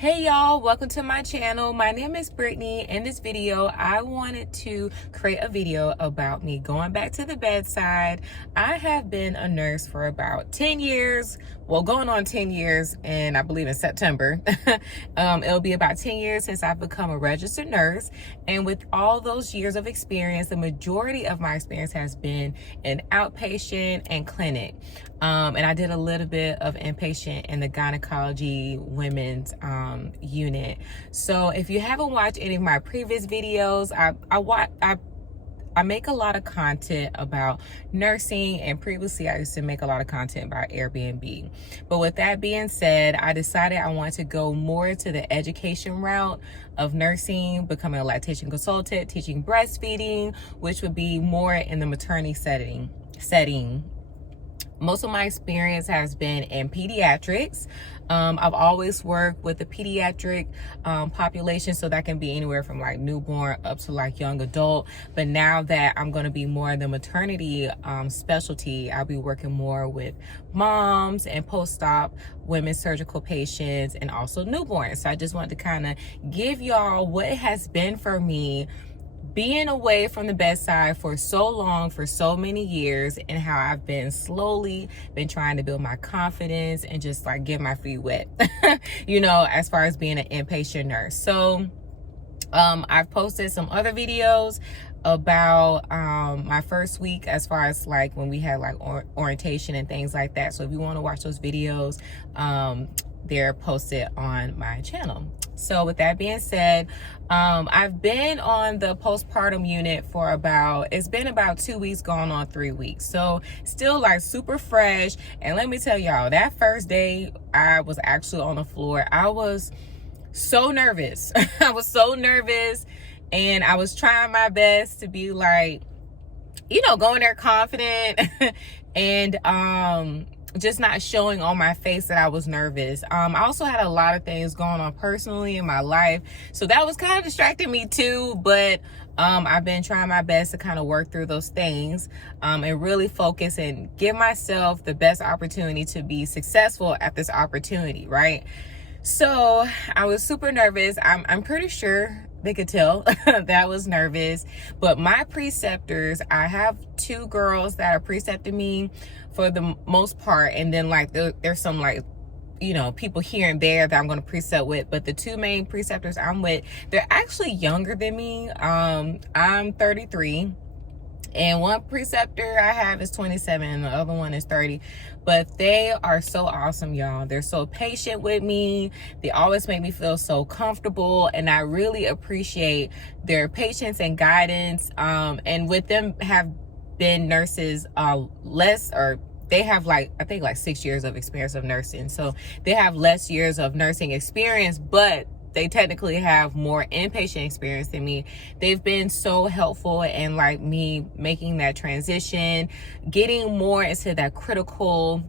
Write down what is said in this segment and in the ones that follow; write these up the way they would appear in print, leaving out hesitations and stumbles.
Hey y'all, welcome to my channel. My name is Brittany. In this video, I wanted to create a video about me going back to the bedside. I have been a nurse for about 10 years. Well, going on 10 years, and I believe in September. It'll be about 10 years since I've become a registered nurse. And with all those years of experience, the majority of my experience has been in outpatient and clinic. And I did a little bit of inpatient in the gynecology women's unit. So if you haven't watched any of my previous videos, I make a lot of content about nursing, and previously I used to make a lot of content about Airbnb. But with that being said, I decided I wanted to go more to the education route of nursing, becoming a lactation consultant, teaching breastfeeding, which would be more in the maternity setting. Most of my experience has been in pediatrics. I've always worked with the pediatric population, so that can be anywhere from like newborn up to like young adult. But now that I'm going to be more in the maternity specialty, I'll be working more with moms and post-op women's surgical patients and also newborns. So I just wanted to kind of give y'all what it has been for me being away from the bedside for so long, for so many years, and how I've been slowly trying to build my confidence and just like get my feet wet, as far as being an inpatient nurse. So I've posted some other videos about my first week, as far as like when we had like orientation and things like that. So if you want to watch those videos, they're posted on my channel. So with that being said, I've been on the postpartum unit for it's been about 2 weeks, going on 3 weeks. So still like super fresh. And let me tell y'all, that first day I was actually on the floor, I was so nervous. I was so nervous, and I was trying my best to be like, going there confident and just not showing on my face that I was nervous. I also had a lot of things going on personally in my life, so that was kind of distracting me too, but I've been trying my best to kind of work through those things and really focus and give myself the best opportunity to be successful at this opportunity, right? So I was super nervous. I'm pretty sure they could tell that I was nervous, but my preceptors, I have 2 girls that are precepting me for the most part, and then like there's some like people here and there that I'm going to precept with, but the 2 main preceptors I'm with, they're actually younger than me. I'm 33, and one preceptor I have is 27 and the other one is 30. But they are so awesome, y'all. They're so patient with me. They always make me feel so comfortable, and I really appreciate their patience and guidance. And with them have been nurses they have I think 6 years of experience of nursing. So they have less years of nursing experience, but they technically have more inpatient experience than me. They've been so helpful in like me making that transition, getting more into that critical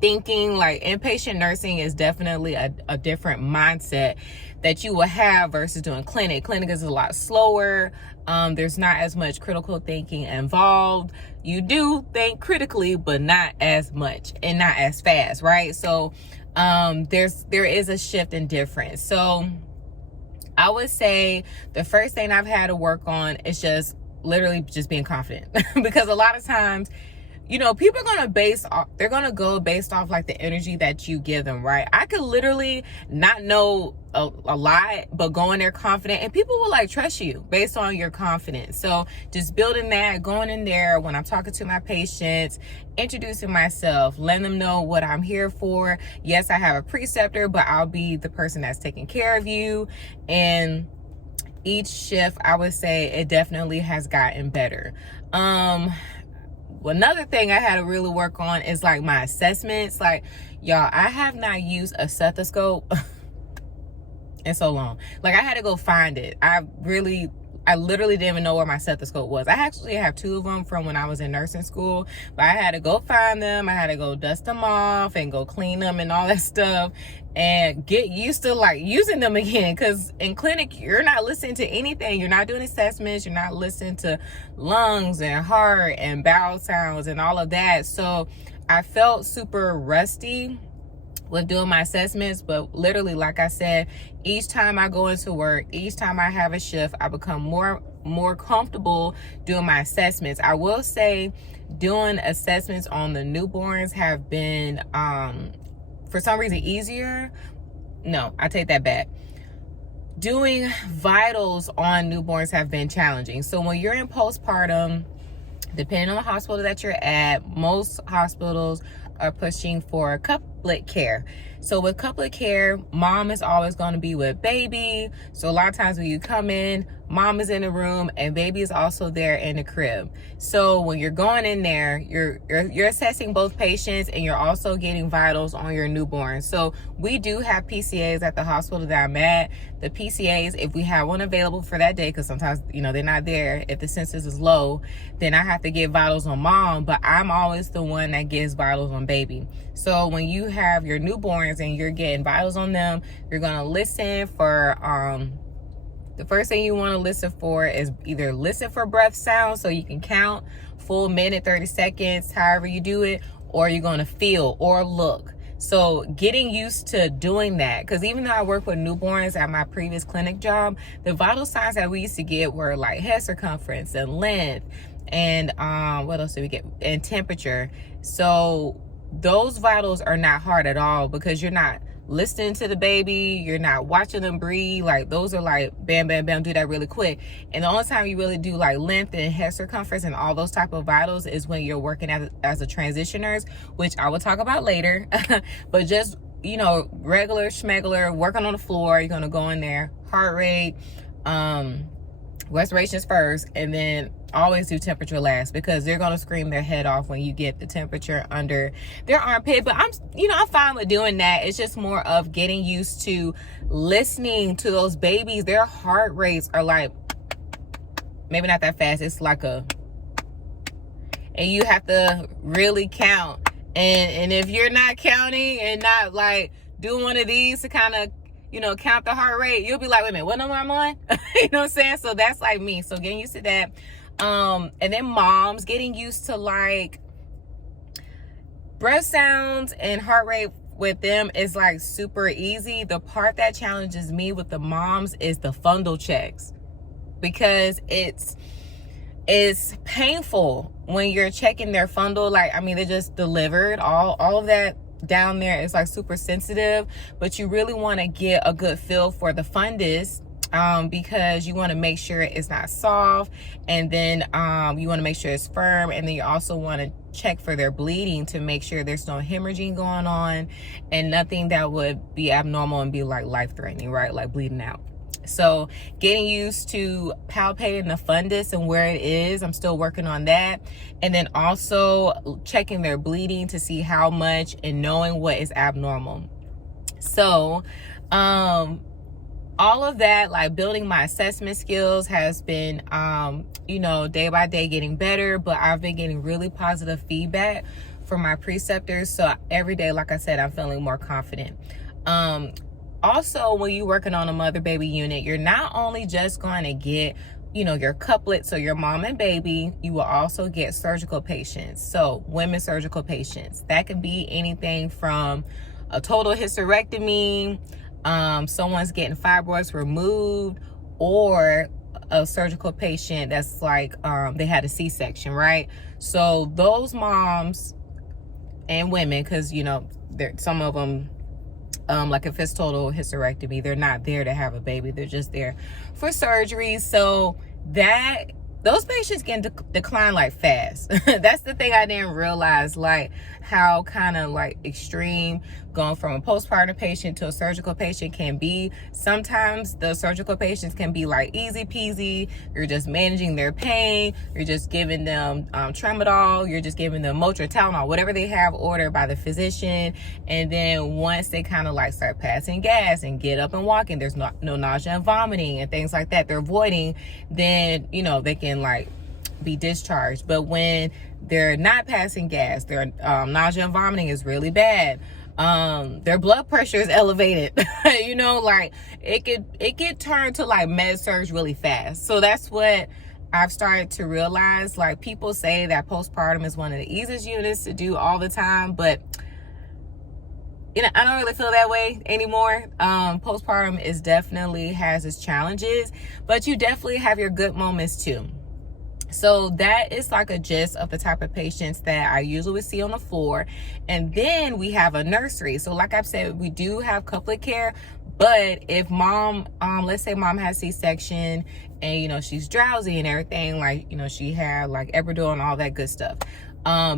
thinking. Like inpatient nursing is definitely a different mindset that you will have versus doing clinic. Clinic is a lot slower. There's not as much critical thinking involved. You do think critically, but not as much and not as fast, right? So there is a shift in difference. So I would say the first thing I've had to work on is just literally just being confident because a lot of times, people are they're going to go based off like the energy that you give them, right? I could literally not know a lot, but go in there confident, and people will like trust you based on your confidence. So just building that, going in there when I'm talking to my patients, introducing myself, letting them know what I'm here for. Yes, I have a preceptor, but I'll be the person that's taking care of you. And each shift, I would say it definitely has gotten better. Another thing I had to really work on is like my assessments. Like, y'all, I have not used a stethoscope in so long. Like, I had to go find it. I literally didn't even know where my stethoscope was. I actually have 2 of them from when I was in nursing school, but I had to go find them. I had to go dust them off and go clean them and all that stuff and get used to like using them again. Because in clinic, you're not listening to anything. You're not doing assessments. You're not listening to lungs and heart and bowel sounds and all of that. So I felt super rusty with doing my assessments. But literally, like I said, each time I go into work, each time I have a shift, I become more comfortable doing my assessments. I will say doing assessments on the newborns have been for some reason easier. No, I take that back. Doing vitals on newborns have been challenging. So when you're in postpartum, depending on the hospital that you're at, most hospitals are pushing for couplet care. So with couplet care, mom is always going to be with baby. So a lot of times when you come in, mom is in the room and baby is also there in the crib. So when you're going in there, you're assessing both patients, and you're also getting vitals on your newborn. So we do have PCAs at the hospital that I'm at. The PCAs, if we have one available for that day, because sometimes, they're not there. If the census is low, then I have to get vitals on mom, but I'm always the one that gets vitals on baby. So when you have your newborns and you're getting vitals on them, you're going to listen for, the first thing you want to listen for is either listen for breath sounds, so you can count full minute, 30 seconds, however you do it, or you're going to feel or look. So getting used to doing that, because even though I work with newborns at my previous clinic job, the vital signs that we used to get were like head circumference and length, and what else did we get? And temperature. So those vitals are not hard at all, because you're not listening to the baby, you're not watching them breathe. Like, those are like bam, bam, bam, do that really quick. And the only time you really do like length and head circumference and all those type of vitals is when you're working as a transition nurse, which I will talk about later. But just, regular schmegular, working on the floor, you're gonna go in there, heart rate, respirations first, and then always do temperature last, because they're going to scream their head off when you get the temperature under their armpit. But I'm fine with doing that. It's just more of getting used to listening to those babies. Their heart rates are like, maybe not that fast. It's like and you have to really count. And if you're not counting and not like doing one of these to kind of, count the heart rate, you'll be like, wait a minute, what number I'm on? You know what I'm saying? So that's like me. So getting used to that. And then moms getting used to like breath sounds and heart rate with them is like super easy. The part that challenges me with the moms is the fundal checks, because it's painful when you're checking their fundal. Like, they just delivered all of that down there. It's like super sensitive, but you really want to get a good feel for the fundus, because you want to make sure it's not soft, and then you want to make sure it's firm, and then you also want to check for their bleeding to make sure there's no hemorrhaging going on and nothing that would be abnormal and be like life-threatening, right? Like bleeding out. So getting used to palpating the fundus and where it is, I'm still working on that. And then also checking their bleeding to see how much and knowing what is abnormal. So all of that, like building my assessment skills, has been, day by day getting better, but I've been getting really positive feedback from my preceptors. So every day, like I said, I'm feeling more confident. Also, when you're working on a mother-baby unit, you're not only just going to get, your couplet, so your mom and baby, you will also get surgical patients. So women surgical patients. That can be anything from a total hysterectomy, someone's getting fibroids removed, or a surgical patient that's like they had a C-section, right? So those moms and women, because some of them, like if it's total hysterectomy, they're not there to have a baby, they're just there for surgery. So those patients can decline like fast. That's the thing I didn't realize, like how kind of like extreme going from a postpartum patient to a surgical patient can be. Sometimes the surgical patients can be like easy peasy. You're just managing their pain. You're just giving them tramadol. You're just giving them Motrin, Tylenol, whatever they have ordered by the physician. And then once they kind of like start passing gas and get up and walking, there's no nausea and vomiting and things like that they're avoiding, then they can like be discharged. But when they're not passing gas, their nausea and vomiting is really bad, their blood pressure is elevated, like it could turn to like med surge really fast. So that's what I've started to realize. Like, people say that postpartum is one of the easiest units to do all the time, but I don't really feel that way anymore. Postpartum is definitely has its challenges, but you definitely have your good moments too. So that is like a gist of the type of patients that I usually see on the floor. And then we have a nursery. So like I've said, we do have couplet care, but if mom, let's say mom has C-section and, she's drowsy and everything, like, she had like epidural and all that good stuff.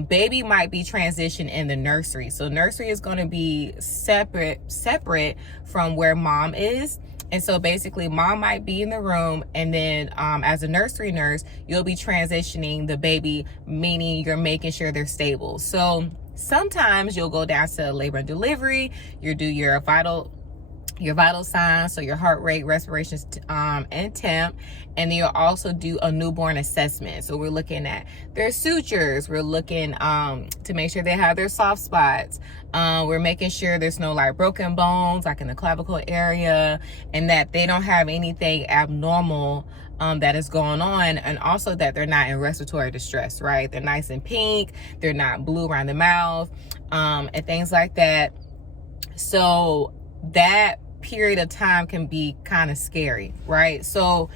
Baby might be transitioned in the nursery. So nursery is going to be separate from where mom is. And so basically mom might be in the room, and then as a nursery nurse, you'll be transitioning the baby, meaning you're making sure they're stable. So sometimes you'll go down to labor and delivery, you do your vital signs, so your heart rate, respirations, and temp. And then you'll also do a newborn assessment. So we're looking at their sutures, we're looking to make sure they have their soft spots. We're making sure there's no like broken bones like in the clavicle area, and that they don't have anything abnormal that is going on, and also that they're not in respiratory distress, right? They're nice and pink, they're not blue around the mouth, and things like that. So that period of time can be kind of scary, right? So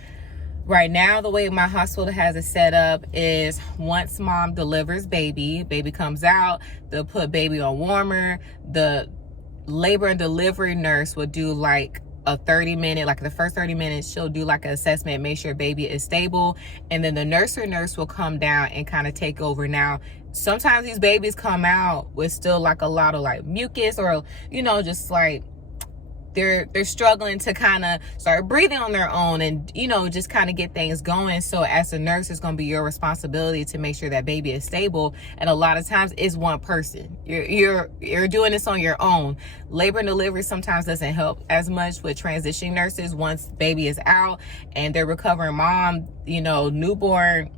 right now, the way my hospital has it set up is once mom delivers baby comes out, they'll put baby on warmer. The labor and delivery nurse will do like a 30-minute, like the first 30 minutes, she'll do like an assessment, make sure baby is stable. And then the nursery nurse will come down and kind of take over. Now, sometimes these babies come out with still like a lot of like mucus, or, just like, they're struggling to kind of start breathing on their own and, just kind of get things going. So as a nurse, it's going to be your responsibility to make sure that baby is stable. And a lot of times it's one person. You're doing this on your own. Labor and delivery sometimes doesn't help as much with transitioning nurses. Once baby is out and they're recovering mom, newborn,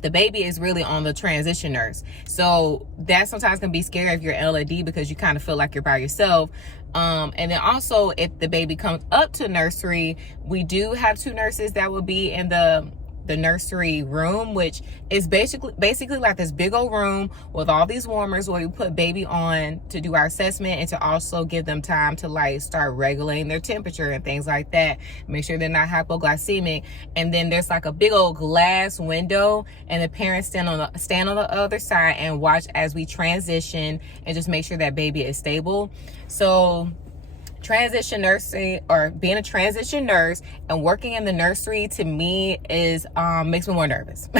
the baby is really on the transition nurse. So that sometimes can be scary if you're LAD, because you kind of feel like you're by yourself. And then also if the baby comes up to nursery, we do have 2 nurses that will be in the nursery room, which is basically like this big old room with all these warmers where we put baby on to do our assessment and to also give them time to like start regulating their temperature and things like that, make sure they're not hypoglycemic. And then there's like a big old glass window, and the parents stand on the other side and watch as we transition and just make sure that baby is stable. So transition nursing, or being a transition nurse and working in the nursery, to me is makes me more nervous.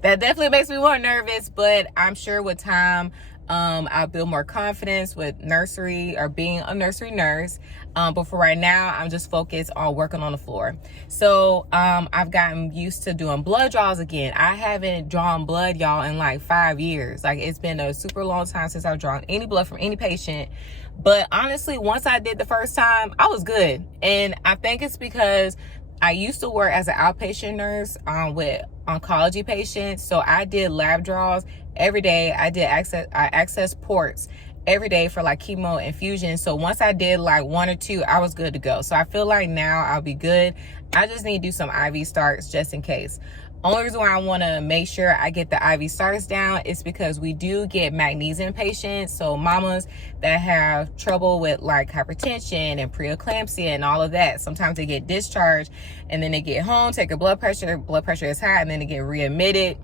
That definitely makes me more nervous, but I'm sure with time I'll build more confidence with nursery or being a nursery nurse. But for right now, I'm just focused on working on the floor. So I've gotten used to doing blood draws again. I haven't drawn blood, y'all, in like 5 years. Like, it's been a super long time since I've drawn any blood from any patient. But honestly, once I did the first time, I was good. And I think it's because I used to work as an outpatient nurse with oncology patients. So I did lab draws every day. I accessed ports every day for like chemo infusion. So once I did like 1 or 2, I was good to go. So I feel like now I'll be good. I just need to do some IV starts just in case. Only reason why I want to make sure I get the IV starts down is because we do get magnesium patients. So mamas that have trouble with like hypertension and preeclampsia and all of that, sometimes they get discharged and then they get home, take a blood pressure is high, and then they get readmitted.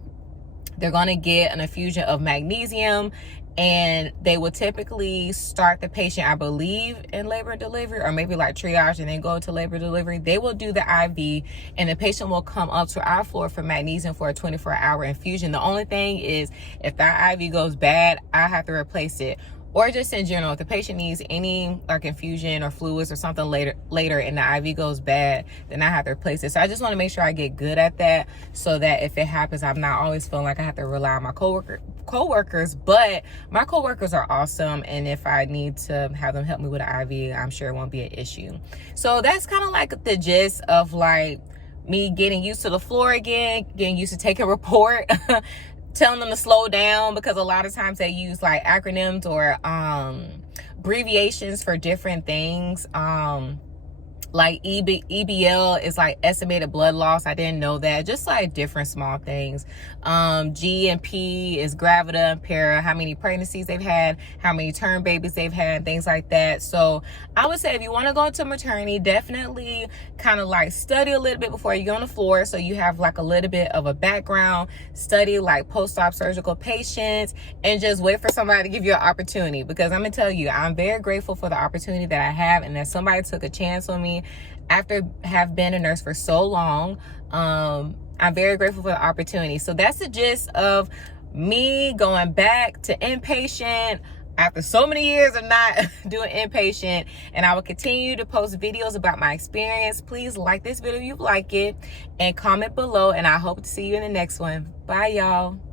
They're going to get an infusion of magnesium, and they will typically start the patient, I believe, in labor and delivery, or maybe like triage and then go to labor and delivery. They will do the IV, and the patient will come up to our floor for magnesium for a 24-hour infusion. The only thing is, if that IV goes bad, I have to replace it. Or just in general, if the patient needs any like infusion or fluids or something later and the IV goes bad, then I have to replace it. So I just want to make sure I get good at that, so that if it happens, I'm not always feeling like I have to rely on my co-workers. But my co-workers are awesome, and if I need to have them help me with an IV, I'm sure it won't be an issue. So that's kind of like the gist of like me getting used to the floor again, getting used to taking a report. Telling them to slow down, because a lot of times they use like acronyms or abbreviations for different things. like EBL is like estimated blood loss. I didn't know that. Just like different small things. G and P is gravida and para, how many pregnancies they've had, how many term babies they've had, things like that. So I would say if you want to go into maternity, definitely kind of like study a little bit before you go on the floor, so you have like a little bit of a background. Study like post-op surgical patients, and just wait for somebody to give you an opportunity, because I'm gonna tell you, I'm very grateful for the opportunity that I have, and that somebody took a chance on me after have been a nurse for so long. I'm very grateful for the opportunity. So that's the gist of me going back to inpatient after so many years of not doing inpatient, and I will continue to post videos about my experience. Please like this video if you like it, and comment below, and I hope to see you in the next one. Bye, y'all.